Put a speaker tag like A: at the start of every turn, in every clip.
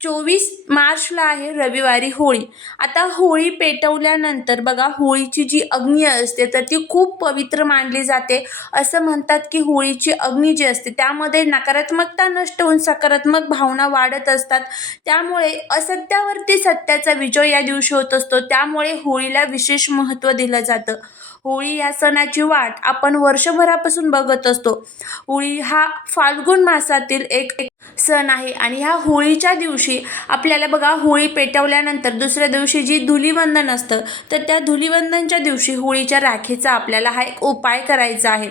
A: चोवीस मार्चला आहे रविवारी होळी. आता होळी पेटवल्यानंतर बघा होळीची जी अग्नी असते तर ती खूप पवित्र मानली जाते. असं म्हणतात की होळीची अग्नी जी असते त्यामध्ये नकारात्मकता नष्ट होऊन सकारात्मक भावना वाढत असतात. त्यामुळे असत्यावरती सत्याचा विजय या दिवशी होत असतो. त्यामुळे होळीला विशेष महत्त्व दिलं जातं. होळी या सणाची वाट आपण वर्षभरापासून बघत असतो. होळी हा फाल्गुन मासातील एक एक सण आहे आणि ह्या होळीच्या दिवशी आपल्याला बघा होळी पेटवल्यानंतर दुसऱ्या दिवशी जी धुलीवंदन असतं तर त्या धुलीवंदनच्या दिवशी होळीच्या राखेचा आपल्याला हा एक उपाय करायचा आहे.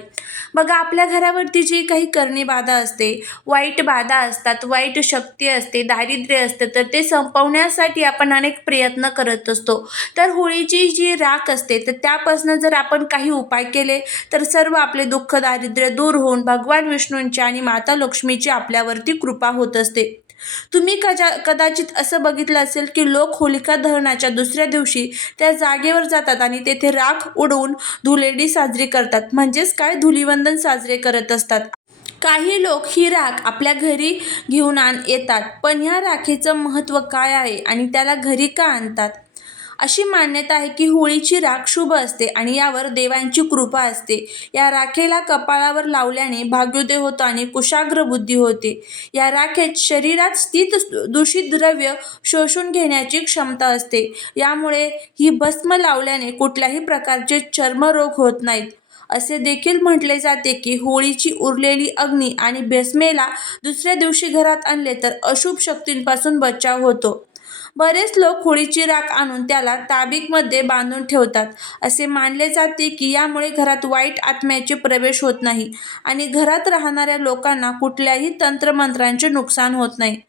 A: बघा आपल्या घरावरती जी काही करणी बाधा असते वाईट बाधा असतात वाईट शक्ती असते दारिद्र्य असते तर ते संपवण्यासाठी आपण अनेक प्रयत्न करत असतो. तर होळीची जी राख असते तर त्यापासून जर आपण काही उपाय केले तर सर्व आपले दुःख दारिद्र्य दूर होऊन भगवान विष्णूंची आणि माता लक्ष्मीची आपल्यावरती कृपा होत असते. तुम्ही कजा कदाचित असं बघितलं असेल की लोक होलिका दहनाच्या दुसऱ्या दिवशी त्या जागेवर जातात आणि तेथे राख उडवून धुलेडी साजरी करतात. म्हणजेच काय? धुलीवंदन साजरे करत असतात. काही लोक ही राख आपल्या घरी घेऊन आण येतात. पण ह्या राखेचं महत्त्व काय आहे? आणि त्याला घरी का आणतात? अशी मान्यता आहे की होळीची राख शुभ असते आणि यावर देवांची कृपा असते. या राखेला कपाळावर लावल्याने भाग्योदय होतो आणि कुशाग्र बुद्धी होते. या राखेत शरीरात स्थित दूषित द्रव्य शोषून घेण्याची क्षमता असते. यामुळे ही भस्म लावल्याने कुठल्याही प्रकारचे चर्मरोग होत नाहीत. असे देखील म्हटले जाते की होळीची उरलेली अग्नी आणि भस्मेला दुसऱ्या दिवशी घरात आणले तर अशुभ शक्तींपासून बचाव होतो. बरेच लोक होळीची राख आणून त्याला ताबीकमध्ये बांधून ठेवतात. असे मानले जाते की यामुळे घरात वाईट आत्म्याचे प्रवेश होत नाही आणि घरात राहणाऱ्या लोकांना कुठल्याही तंत्रमंत्रांचे नुकसान होत नाही.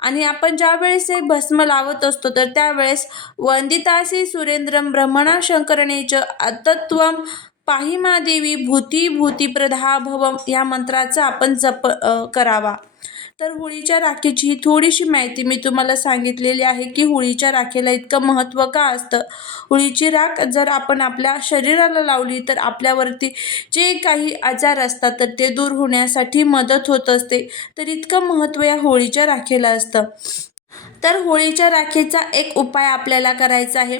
A: आणि आपण ज्यावेळेस हे भस्म लावत असतो तर त्यावेळेस वंदितासी सुरेंद्रम ब्रह्मणा शंकरणेच अतत्वम पाहिमादेवी भूती भूती भवम या मंत्राचा आपण जप करावा. तर होळीच्या राखेची ही थोडीशी माहिती मी तुम्हाला सांगितलेली आहे की होळीच्या राखेला इतकं महत्त्व का असतं? होळीची राख जर आपण आपल्या शरीराला लावली तर आपल्यावरती जे काही आजार असतात तर ते दूर होण्यासाठी मदत होत असते. तर इतकं महत्त्व या होळीच्या राखेला असतं. तर होळीच्या राखेचा एक उपाय आपल्याला करायचा आहे.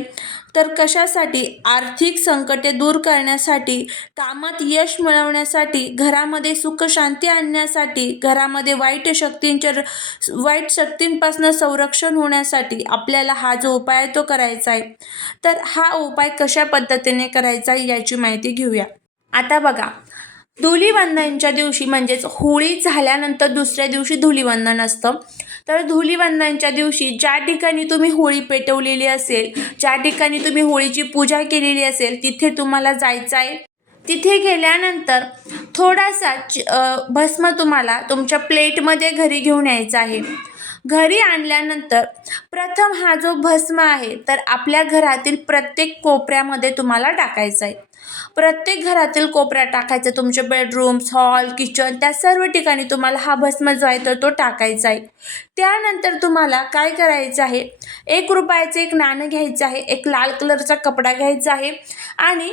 A: तर कशासाठी? आर्थिक संकटे दूर करण्यासाठी कामात यश मिळवण्यासाठी घरामध्ये सुख शांती आणण्यासाठी घरामध्ये वाईट शक्तींच्या वाईट शक्तींपासून संरक्षण होण्यासाठी आपल्याला हा जो उपाय आहे तो करायचा आहे. तर हा उपाय कशा पद्धतीने करायचा आहे याची माहिती घेऊया. आता बघा धुलीवंदनच्या दिवशी म्हणजेच होळी झाल्यानंतर दुसऱ्या दिवशी धुलीवंदन असतं. तर धुलीवंदनच्या दिवशी ज्या ठिकाणी तुम्ही होळी पेटवलेली असेल ज्या ठिकाणी तुम्ही होळीची पूजा केलेली असेल तिथे तुम्हाला जायचं आहे. तिथे गेल्यानंतर थोडासा भस्म तुम्हाला तुमच्या प्लेटमध्ये घरी घेऊन यायचा आहे. घरी आणल्यानंतर प्रथम हा जो भस्म आहे तर आपल्या घरातील प्रत्येक कोपऱ्यामध्ये तुम्हाला टाकायचा आहे. प्रत्येक घरातील कोपऱ्यात टाकायचा तुमचे बेडरूम्स हॉल किचन त्या सर्व ठिकाणी तुम्हाला हा भस्म जो आहे तर तो टाकायचा आहे. त्यानंतर तुम्हाला काय करायचं आहे? एक रुपयाचं एक नाणं घ्यायचं आहे एक लाल कलरचा कपडा घ्यायचा आहे आणि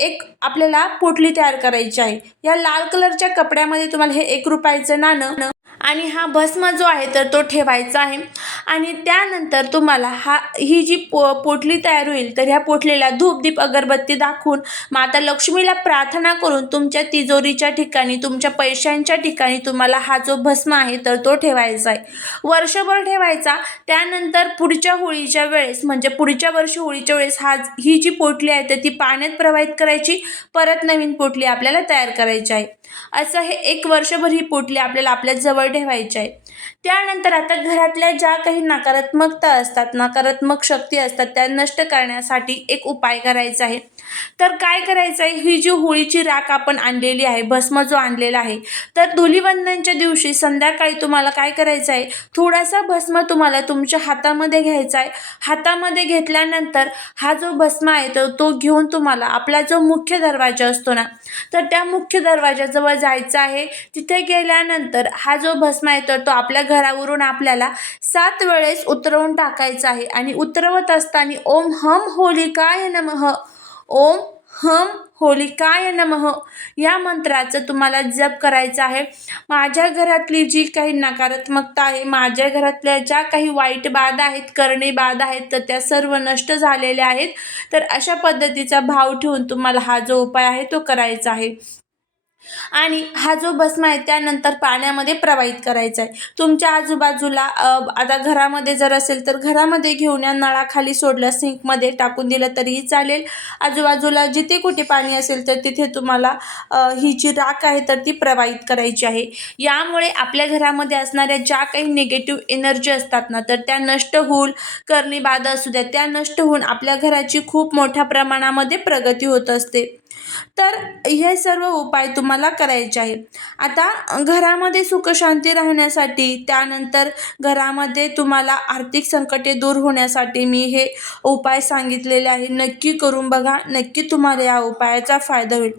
A: एक आपल्याला पोटली तयार करायची आहे. या लाल कलरच्या कपड्यामध्ये तुम्हाला हे एक रुपयाचं नाणं आणि हा भस्म जो आहे तर तो ठेवायचा आहे. आणि त्यानंतर तुम्हाला हा ही जी पो पोटली तयार होईल तर ह्या पोटलीला धूपदीप अगरबत्ती दाखवून माता लक्ष्मीला प्रार्थना करून तुमच्या तिजोरीच्या ठिकाणी तुमच्या पैशांच्या ठिकाणी तुम्हाला हा जो भस्म आहे तर तो ठेवायचा आहे. वर्षभर ठेवायचा. त्यानंतर पुढच्या होळीच्या वेळेस म्हणजे पुढच्या वर्षी होळीच्या वेळेस हा ही जी पोटली आहे तर ती पाण्यात प्रवाहित करायची. परत नवीन पोटली आपल्याला तयार करायची आहे. असं हे एक वर्षभर ही पोटली आपल्याला आपल्या जवळ ठेवायची आहे त्यानंतर आता घरातल्या ज्या काही नकारात्मकता असतात नकारात्मक शक्ती असतात त्या नष्ट करण्यासाठी एक उपाय करायचा आहे. तर काय करायचं आहे? ही जी होळीची राख आपण आणलेली आहे भस्म जो आणलेला आहे तर धुलीवंदनच्या दिवशी संध्याकाळी तुम्हाला काय करायचं आहे? थोडासा भस्म तुम्हाला तुमच्या हातामध्ये घ्यायचा आहे. हातामध्ये घेतल्यानंतर हा जो भस्म आहे तर तो घेऊन तुम्हाला आपला जो मुख्य दरवाजा असतो ना तर त्या मुख्य दरवाजाजवळ जायचं आहे. तिथे गेल्यानंतर हा जो भस्म आहे तर तो आपल्या घरावरून आपल्याला सात वेळेस उतरवून टाकायचं आहे. आणि उतरवत असताना ओम हम होलिकाय नमः ओम हम होलिकाय नमः या मंत्राचं तुम्हाला जप करायचं आहे. माझ्या घरातली जी काही नकारात्मकता आहे माझ्या घरातल्या ज्या काही वाईट बाधा आहेत करणे बाधा आहेत तर त्या सर्व नष्ट झालेल्या आहेत. तर अशा पद्धतीचा भाव ठेवून तुम्हाला हा जो उपाय आहे तो करायचा आहे. आणि हा जो भस्म आहे त्यानंतर पाण्यामध्ये प्रवाहित करायचा आहे. तुमच्या आजूबाजूला आता घरामध्ये जर असेल तर घरामध्ये घेऊन या नळाखाली सोडलं सिंकमध्ये टाकून दिलं तरीही चालेल. आजूबाजूला जिथे कुठे पाणी असेल तर तिथे तुम्हाला ही जी राख आहे तर ती प्रवाहित करायची आहे. यामुळे आपल्या घरामध्ये असणाऱ्या ज्या काही निगेटिव्ह एनर्जी असतात ना तर त्या नष्ट होऊन करणी बाधा असू द्या त्या नष्ट होऊन आपल्या घराची खूप मोठ्या प्रमाणामध्ये प्रगती होत असते. तर हे सर्व उपाय तुम्हाला करायचे आहे आता घरामध्ये सुखशांती राहण्यासाठी त्यानंतर घरामध्ये तुम्हाला आर्थिक संकटे दूर होण्यासाठी मी हे उपाय सांगितलेले आहे. नक्की करून बघा. नक्की तुम्हाला या उपायाचा फायदा होईल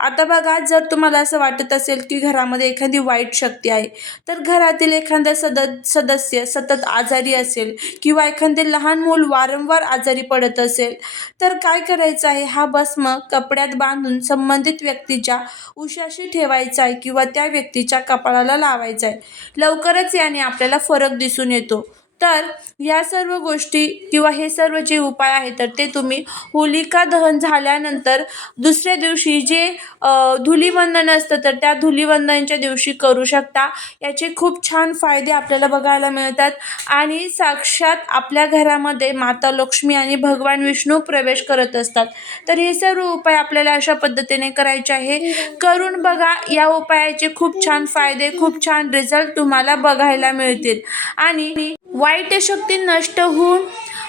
A: आता बघा जर तुम्हाला असं वाटत असेल की घरामध्ये एखादी वाईट शक्ती आहे तर घरातील एखादा सद सदस्य सतत आजारी असेल किंवा एखादे लहान मूल वारंवार आजारी पडत असेल तर काय करायचं आहे? हा भस्म कपड्यात बांधून संबंधित व्यक्तीच्या उशाशी ठेवायचा आहे किंवा त्या व्यक्तीच्या कपाळाला लावायचा आहे. लवकरच याने आपल्याला फरक दिसून येतो. तर या सर्व गोष्टी किंवा हे सर्व जे उपाय आहेत तर ते तुम्ही होलिका दहन झाल्यानंतर दुसऱ्या दिवशी जे धुलीवंदन असतं तर त्या धुलीवंदनच्या दिवशी करू शकता. याचे खूप छान फायदे आपल्याला बघायला मिळतात. आणि साक्षात आपल्या घरामध्ये माता लक्ष्मी आणि भगवान विष्णू प्रवेश करत असतात. तर हे सर्व उपाय आपल्याला अशा पद्धतीने करायचे आहे. करून बघा या उपायाचे खूप छान फायदे खूप छान रिझल्ट तुम्हाला बघायला मिळतील. आणि वाईट शक्ती नष्ट होऊन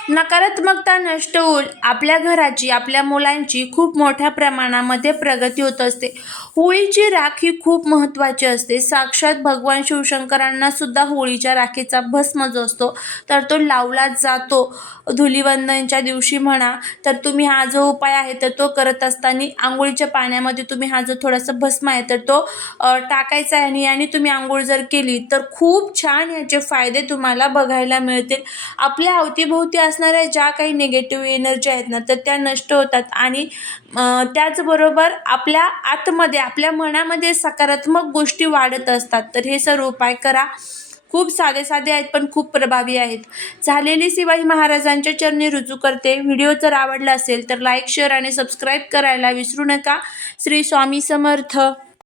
A: नकारात्मकता नष्ट होऊन आपल्या घराची आपल्या मुलांची खूप मोठ्या प्रमाणामध्ये प्रगती होत असते. होळीची राख ही खूप महत्त्वाची असते. साक्षात भगवान शिवशंकरांना सुद्धा होळीच्या राखीचा भस्म जो असतो तर तो लावला जातो. धुलीवंदनच्या दिवशी म्हणा तर तुम्ही हा जो उपाय आहे तर तो करत असताना आंघोळीच्या पाण्यामध्ये तुम्ही हा जो थोडासा भस्म आहे तर तो टाकायचा आहे आणि याने तुम्ही आंघोळ जर केली तर खूप छान याचे फायदे तुम्हाला बघायला मिळतील. आपल्या अवतीभोवती असणाऱ्या ज्या काही निगेटिव्ह एनर्जी आहेत ना तर त्या नष्ट होतात. आणि त्याचबरोबर आपल्या आतमध्ये आपल्या मनामध्ये सकारात्मक गोष्टी वाढत असतात. तर हे सर्व उपाय करा. खूप साधे साधे आहेत पण खूप प्रभावी आहेत. झालेली शिवाई महाराजांच्या चरणी रुजू करते. व्हिडिओ जर आवडला असेल तर लाईक शेअर आणि सबस्क्राईब करायला विसरू नका. श्री स्वामी समर्थ.